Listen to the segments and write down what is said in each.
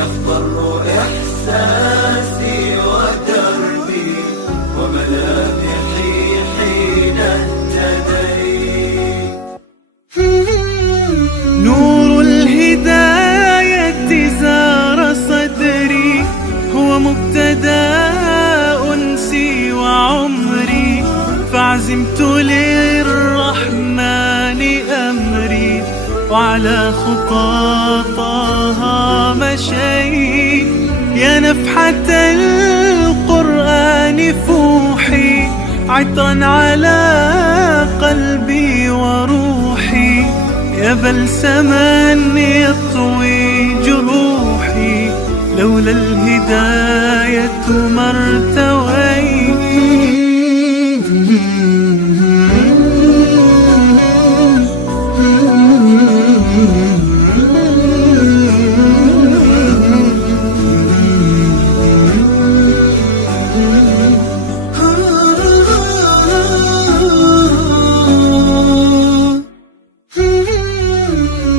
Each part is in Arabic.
يخضر إحساسي ودربي وملامحي حين اهتديت. نور الهداية زار صدري، هو مبتدأ أنسي وعمري، فعزمت للرحمن أمري، وعلى خطاطها مشيت. يا نفحة القرآن فوحي، عطرا على قلبي وروحي، يا بلسما يطوي جروحي، لولا الهداية ما ارتويت.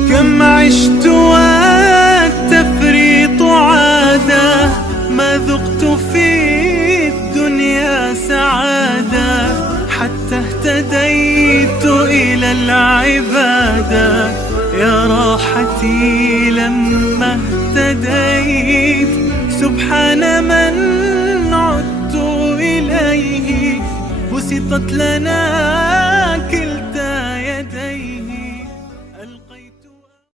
كم عشت والتفريط عادة، ما ذقت في الدنيا سعادة، حتى اهتديت إلى العبادة. يا راحتي لما اهتديت، سبحان من عدت إليه، بسطت لنا